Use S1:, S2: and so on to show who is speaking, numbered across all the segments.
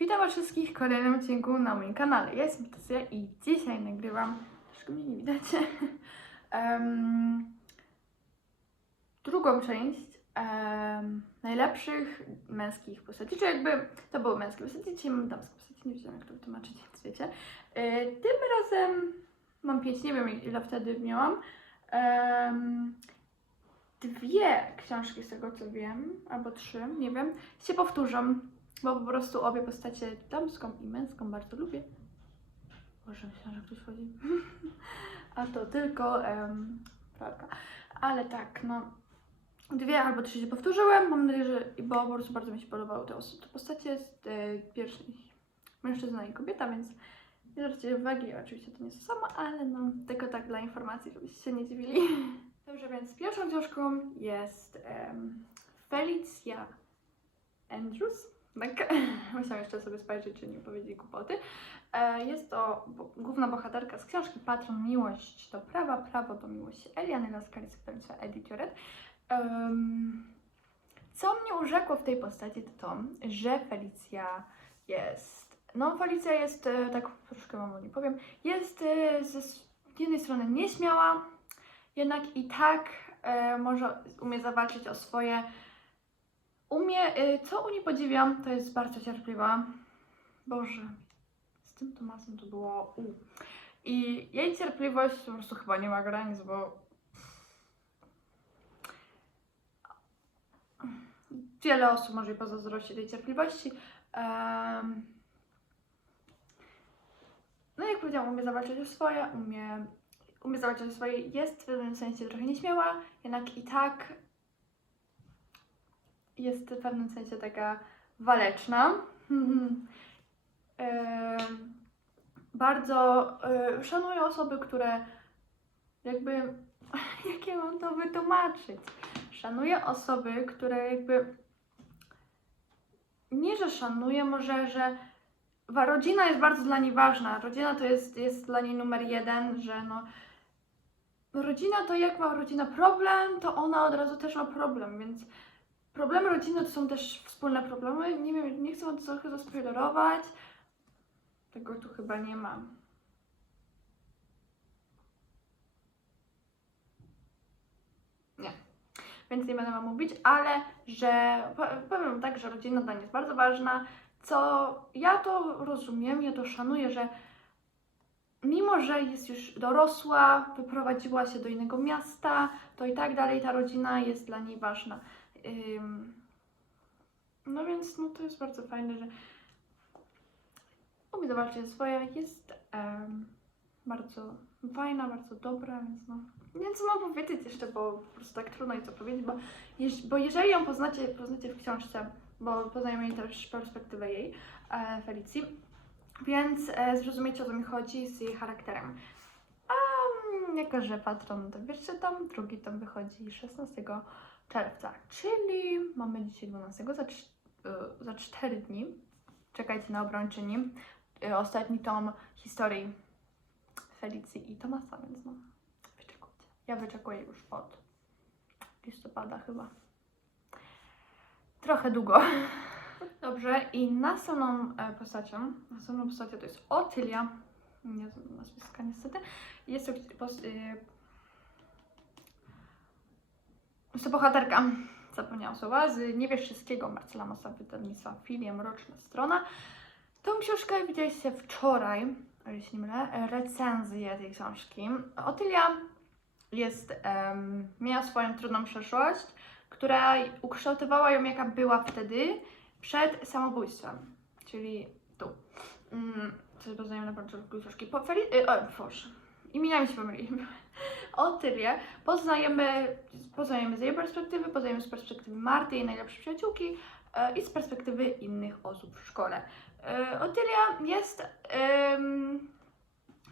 S1: Witam wszystkich w kolejnym odcinku na moim kanale. Ja jestem Tasja i dzisiaj nagrywam, troszkę mnie nie widać, em, drugą część em, najlepszych męskich postaci, czy jakby to były męskie postaci, dzisiaj mam damskie postaci, nie wiedziałam jak to wytłumaczyć, więc wiecie. E, tym razem mam pięć, nie wiem ile wtedy miałam. Em, dwie książki z tego co wiem, albo trzy, nie wiem, się powtórzą. Bo po prostu obie postacie damską i męską bardzo lubię. Boże, myślałam, że ktoś chodzi. A to tylko um, pralka. Ale tak, no. Dwie albo trzy się powtórzyłem. Mam nadzieję, że. Bo po prostu bardzo mi się podobały te, te postacie. Jest e, pierwszy mężczyzna i kobieta, więc nie zwróćcie uwagi. Oczywiście to nie jest to samo, ale no, tylko tak dla informacji, żebyście się nie dziwili. Dobrze, więc pierwszą książką jest em, Felicia Andrews. Tak, musiałam jeszcze sobie spojrzeć, czy nie powiedzieli głupoty. E, Jest to główna bohaterka z książki Patron Miłość do prawa, prawo do miłości Eliany Laskaris, wydawnictwa Editioret. Um, co mnie urzekło w tej postaci to to, że Felicja jest, no Felicja jest, e, tak troszkę wam o niej powiem, jest e, z jednej strony nieśmiała, jednak i tak może umie zawalczyć o swoje Umie, y, co u niej podziwiam, to jest bardzo cierpliwa. Boże, z tym Tomasem to było u. I jej cierpliwość po prostu chyba nie ma granic, bo wiele osób może pozazdrościć tej cierpliwości. No jak powiedziałam, umie zawalczyć o swoje, umie, umie zawalczyć o swoje, jest w pewnym sensie trochę nieśmiała, jednak i tak jest w pewnym sensie taka waleczna. Em, Bardzo e, szanuję osoby, które jakby, jak ja mam to wytłumaczyć? Szanuję osoby, które jakby nie, że szanuję, może, że rodzina jest bardzo dla niej ważna. Rodzina to jest, jest dla niej numer jeden, że no rodzina to jak ma rodzina problem, to ona od razu też ma problem, więc Problemy rodziny to są też wspólne problemy. Nie wiem, nie chcę trochę zaspoilerować. Tego tu chyba nie ma. Nie. Więc nie będę wam mówić, ale że po- powiem tak, że rodzina dla mnie jest bardzo ważna. Co ja to rozumiem, ja to szanuję, że mimo, że jest już dorosła, wyprowadziła się do innego miasta, to i tak dalej ta rodzina jest dla niej ważna. No więc no to jest bardzo fajne, że umie zawalczyć swoje, jest em, bardzo fajna, bardzo dobra, więc no nie co mam powiedzieć jeszcze, bo po prostu tak trudno jest to powiedzieć, bo, jeż, bo jeżeli ją poznacie, poznacie w książce, bo poznajemy też perspektywę jej, e, Felicji, więc e, zrozumiecie o co mi chodzi z jej charakterem. A jako, że patron to pierwszy tom, drugi tom wychodzi 16 czerwca, czyli mamy dzisiaj 12, za, y, za 4 dni. Czekajcie na obrończyni. Y, Ostatni tom historii Felicji i Tomasa, więc no, wyczekujcie. Ja wyczekuję już od listopada chyba. Trochę długo. Dobrze, i następną e, postacią, następną postacią to jest Otylia. Nie znam nazwiska niestety. Jest to y, jest bohaterka, zapomniałam słowa, z Nie wiesz wszystkiego Marcela Mosa, wydawnictwa Filia Mroczna Strona. Tą książkę widzieliście wczoraj, się nie mylę, e, recenzję tej książki. Otylia jest, em, miała swoją trudną przeszłość, która ukształtowała ją jaka była wtedy przed samobójstwem, czyli tu. Mm, coś poznajemy na początku książki. Po, Feli- y, o, Boże, imieniami się pomyli. Otylię poznajemy, poznajemy z jej perspektywy, poznajemy z perspektywy Marty, jej najlepszej przyjaciółki e, i z perspektywy innych osób w szkole. E, Otylia jest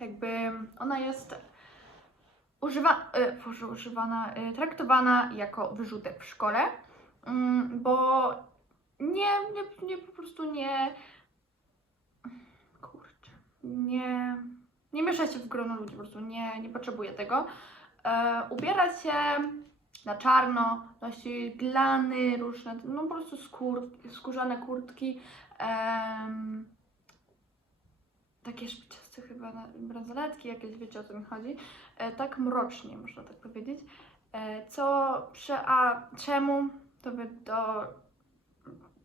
S1: jakby, ona jest używa, e, używana, traktowana jako wyrzutek w szkole, mm, bo nie, nie, nie, po prostu nie, kurczę, nie, nie miesza się w grono ludzi, po prostu nie, nie potrzebuje tego. E, ubiera się na czarno, nosi glany różne, no po prostu skór, skórzane kurtki, em, takie szpiczasty chyba bransoletki, jakieś wiecie o co mi chodzi, e, tak mrocznie można tak powiedzieć, e, co prze, a czemu? To by do,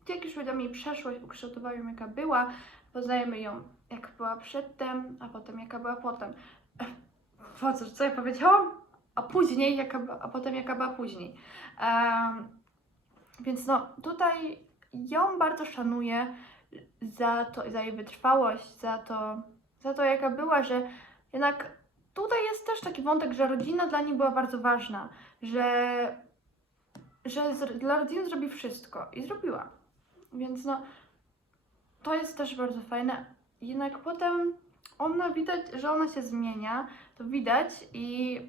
S1: jak już wiadomo jej przeszłość ukształtowała ją jaka była, poznajemy ją jak była przedtem, a potem jaka była potem. Po co, co ja powiedziałam? A później, jaka, a potem jaka była później. Em, więc no, tutaj ją bardzo szanuję za to, za jej wytrwałość, za to, za to jaka była, że jednak tutaj jest też taki wątek, że rodzina dla niej była bardzo ważna, że, że z, dla rodziny zrobi wszystko i zrobiła. Więc no, to jest też bardzo fajne. Jednak potem ona widać, że ona się zmienia, to widać i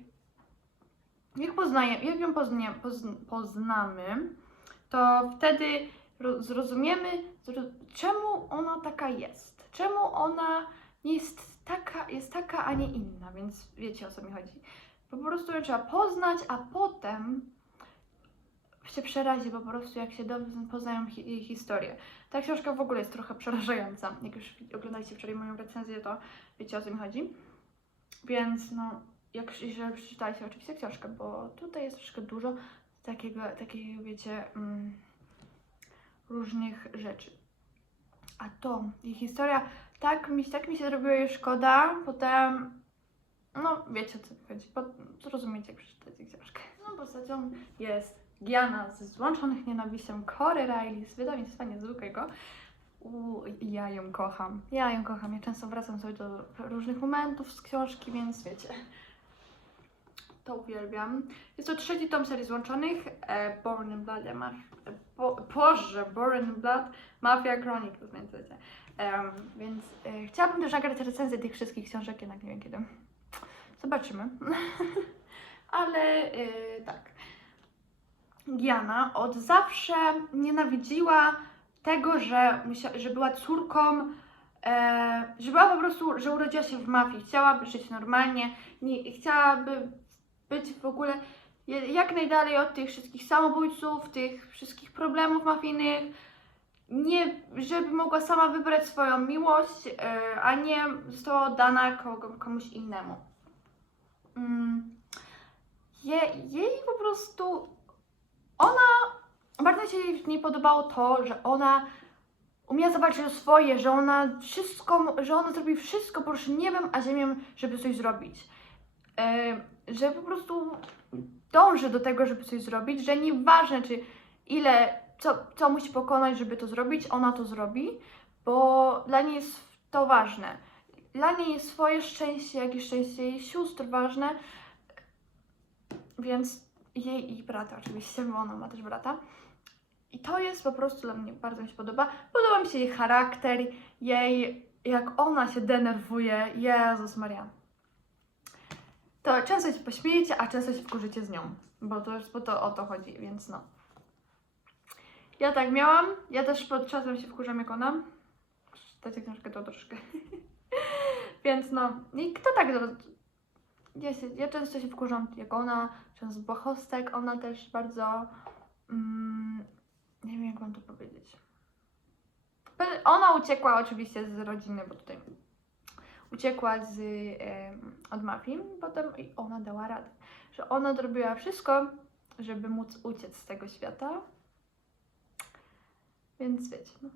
S1: jak, poznaje, jak ją pozn, poznamy, to wtedy ro- zrozumiemy, zro- czemu ona taka jest. Czemu ona jest taka, jest taka, a nie inna, więc wiecie o co mi chodzi. Po prostu ją trzeba poznać, a potem się przerazi po prostu, jak się poznają hi- jej historię. Ta książka w ogóle jest trochę przerażająca. Jak już oglądaliście wczoraj moją recenzję, to wiecie o co mi chodzi. Więc no, jak że przeczytajcie oczywiście książkę, bo tutaj jest troszkę dużo takiego, takiego wiecie, mm, różnych rzeczy. A to, jej historia, tak mi, tak mi się zrobiło jej szkoda, potem, no wiecie o co mi chodzi, po, zrozumiecie jak przeczytacie książkę. No postacią jest Giana z Złączonych Nienawiścią Cory Riley z wydawnictwa niezwykłego. U, ja ją kocham. Ja ją kocham. Ja często wracam sobie do różnych momentów z książki, więc wiecie. To uwielbiam. Jest to trzeci tom serii Złączonych. E, Born in Blood. Ma, e, bo, Boże, Born in Blood. Mafia Chronicles, więc wiecie. Więc e, chciałabym też nagrać recenzję tych wszystkich książek, jednak nie wiem kiedy. Zobaczymy. Ale e, tak. Giana od zawsze nienawidziła tego, że, że była córką, e, że była po prostu, że urodziła się w mafii, chciałaby żyć normalnie, nie, chciałaby być w ogóle jak najdalej od tych wszystkich samobójców, tych wszystkich problemów mafijnych, nie, żeby mogła sama wybrać swoją miłość, e, a nie została oddana komuś innemu. Mm. Je, jej po prostu się w niej podobało to, że ona umiała zawalczyć o swoje, że ona wszystko, że ona zrobi wszystko poruszy niebem a ziemią, żeby coś zrobić. E, że po prostu dąży do tego, żeby coś zrobić, że nieważne czy ile, co, co musi pokonać, żeby to zrobić, ona to zrobi, bo dla niej jest to ważne. Dla niej jest swoje szczęście, jak i szczęście jej sióstr ważne, więc jej i brata oczywiście, bo ona ma też brata. I to jest po prostu dla mnie bardzo mi się podoba. Podoba mi się jej charakter, jej, jak ona się denerwuje. Jezus Maria. To często się pośmiejecie, a często się wkurzycie z nią, bo to, bo to o to chodzi, więc no. Ja tak miałam, ja też pod czasem się wkurzam jak ona. Czytacie książkę to troszkę. więc no, i kto tak ja, się, ja często się wkurzam jak ona, często błahostek, ona też bardzo mm, nie wiem jak mam to powiedzieć. Ona uciekła oczywiście z rodziny, bo tutaj uciekła z, em, od mafii, potem i ona dała radę, że ona zrobiła wszystko, żeby móc uciec z tego świata. Więc wiecie, no.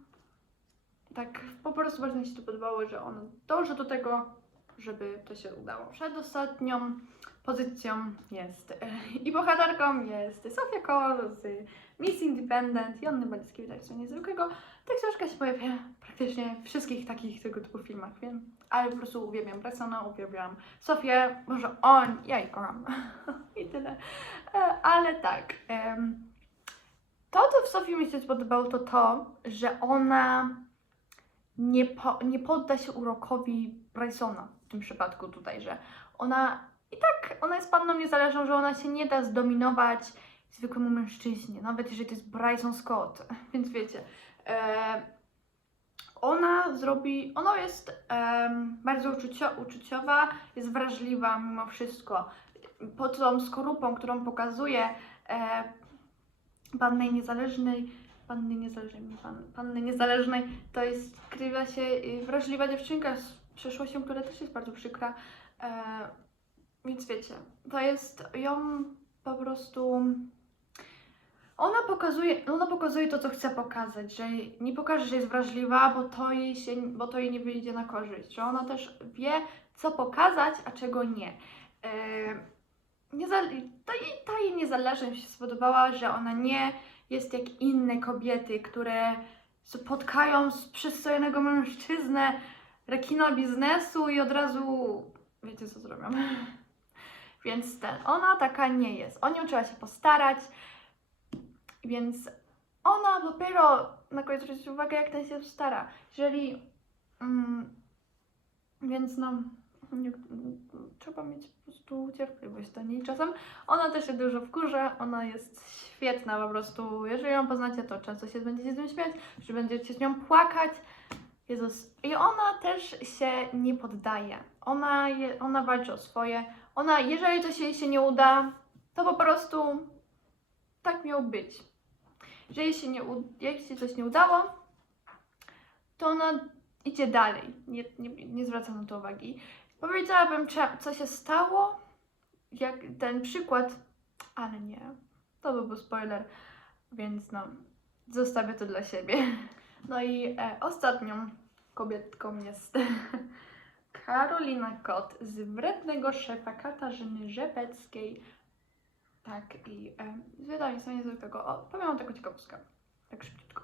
S1: Tak po prostu bardzo mi się to podobało, że ona dąży do tego, żeby to się udało. Przedostatnią pozycją jest e, i bohaterką jest Sofia Kohl z Miss Independent i Anny Balicki wydawnictwa niezwykłego. Ta książka się pojawia praktycznie w wszystkich takich tego typu filmach, wiem. Ale po prostu uwielbiam Bressona, uwielbiam Sofię, może on, ja jej kocham. I tyle. E, Ale tak. To, co w Sofii mi się spodobało, to to, że ona nie, po, nie podda się urokowi Brysona w tym przypadku tutaj, że ona i tak, ona jest panną niezależną, że ona się nie da zdominować zwykłemu mężczyźnie, nawet jeżeli to jest Bryson Scott, więc wiecie. E, ona zrobi, ona jest em, bardzo uczucio, uczuciowa, jest wrażliwa mimo wszystko. Po tą skorupą, którą pokazuje e, pannej niezależnej, panny niezależnej, pan, panny niezależnej, to jest, skrywa się wrażliwa dziewczynka z przeszłością, która też jest bardzo przykra. E, więc wiecie, to jest ją po prostu. Ona pokazuje, ona pokazuje to, co chce pokazać, że nie pokaże, że jest wrażliwa, bo to jej, się, bo to jej nie wyjdzie na korzyść, że ona też wie, co pokazać, a czego nie. Niezale- ta, jej, ta jej niezależność się spodobała, że ona nie jest jak inne kobiety, które spotkają z przystojnego mężczyznę, rekina biznesu i od razu wiecie co zrobią. Więc ten, ona taka nie jest. O nią trzeba się postarać, więc ona dopiero na koniec zwrócić uwagę, jak ten się stara. Jeżeli. Mm, więc no. Nie, trzeba mieć po prostu cierpliwość do niej czasem. Ona też się dużo wkurza, ona jest świetna po prostu. Jeżeli ją poznacie, to często się będziecie z nią śmiać, że będziecie z nią płakać. Jezus. I ona też się nie poddaje. Ona, je, ona walczy o swoje. Ona, jeżeli coś jej się nie uda, to po prostu tak miało być. Jeżeli się, nie, jak się coś nie udało, to ona idzie dalej. Nie, nie, nie zwraca na to uwagi. Powiedziałabym, co się stało, jak ten przykład, ale nie. To byłby spoiler, więc no, zostawię to dla siebie. No i e, ostatnią kobietką jest Karolina Kot z Wrednego Szefa Katarzyny Rzepeckiej. Tak, i e, z wydawnictwa niezwykłego. O, powiem wam taką ciekawostkę, tak szybciutko.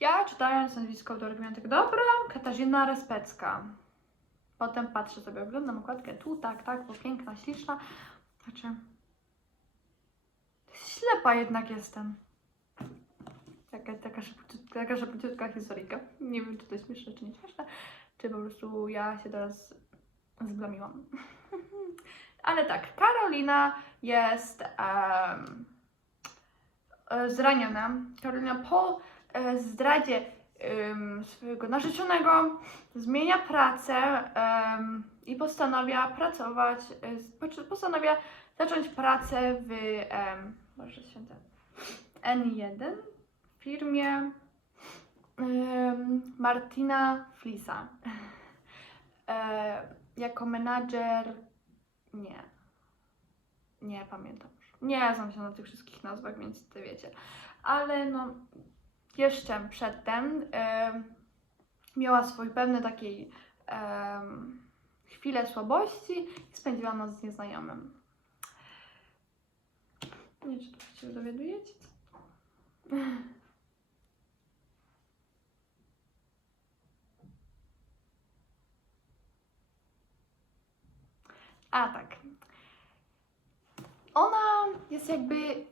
S1: Ja czytając nazwisko autorki miałam tak, dobra, Katarzyna Respecka. Potem patrzę sobie, oglądam okładkę, tu, tak, tak, bo piękna, śliczna. Znaczy, ślepa jednak jestem. Taka, taka, szybciutka, taka szybciutka historyjka. Nie wiem, czy to jest śmieszne, czy nie śmieszne, czy po prostu ja się teraz zblamiłam. Ale tak, Karolina jest e, zraniona. Karolina po e, zdradzie em, swojego narzeczonego zmienia pracę em, i postanawia pracować, e, postanawia zacząć pracę w em, Boże Święte, N1 w firmie Martina Flisa. Jako menadżer nie. Nie pamiętam. Nie znam się na tych wszystkich nazwach, więc to wiecie. Ale no, jeszcze przedtem em, miała swój pewny takiej chwilę słabości i spędziła noc z nieznajomym. Nie wiem, czy to się dowiadujecie? A tak. Ona jest jakby.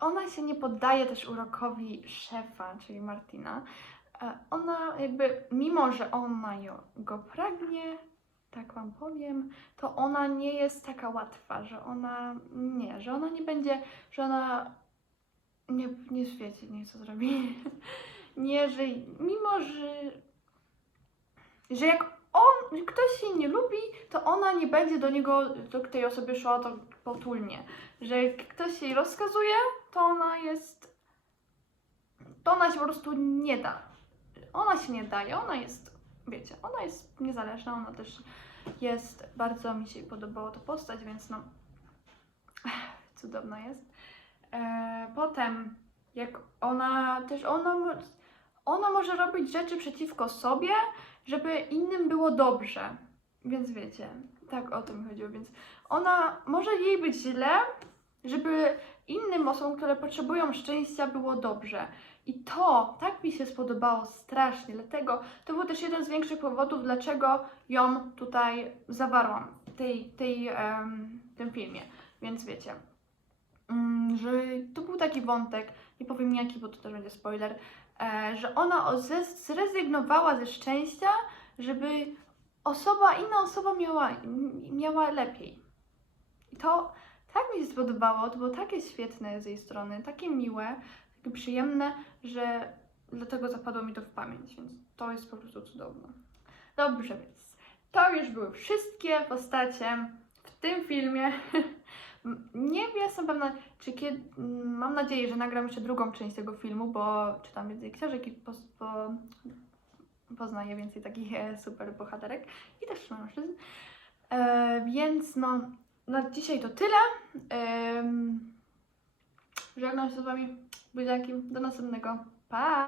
S1: Ona się nie poddaje też urokowi szefa, czyli Martina. E, Ona jakby, mimo że ona go pragnie, tak wam powiem, to ona nie jest taka łatwa, że ona nie, że ona nie będzie, że ona nie, nie wiecie, nie co zrobi. Nie, że mimo, że że jak on, ktoś jej nie lubi, to ona nie będzie do niego, do tej osoby szła to potulnie. Że jak ktoś jej rozkazuje, to ona jest, to ona się po prostu nie da. Ona się nie daje, ona jest, wiecie, ona jest niezależna, ona też jest, bardzo mi się podobało to postać, więc no, cudowna jest. E, potem, jak ona też, ona, ona może robić rzeczy przeciwko sobie, żeby innym było dobrze. Więc wiecie, tak o to mi chodziło. Więc ona może jej być źle, żeby innym osobom, które potrzebują szczęścia, było dobrze. I to tak mi się spodobało strasznie, dlatego to był też jeden z większych powodów, dlaczego ją tutaj zawarłam w tej, tej, tym filmie. Więc wiecie, mm, że to był taki wątek, nie powiem jaki, bo to też będzie spoiler, że ona zrezygnowała ze szczęścia, żeby osoba, inna osoba miała, miała lepiej. I to tak mi się spodobało, to było takie świetne z jej strony, takie miłe, takie przyjemne, że dlatego zapadło mi to w pamięć, więc to jest po prostu cudowne. Dobrze, więc to już były wszystkie postacie w tym filmie. Nie jestem pewna, czy kiedy. m, Mam nadzieję, że nagram jeszcze drugą część tego filmu, bo czytam więcej książek i po, po, poznaję więcej takich e, super bohaterek i też mężczyzn. E, więc no, na dzisiaj to tyle. Em, żegnam się z Wami. Buziaki. Do następnego. Pa!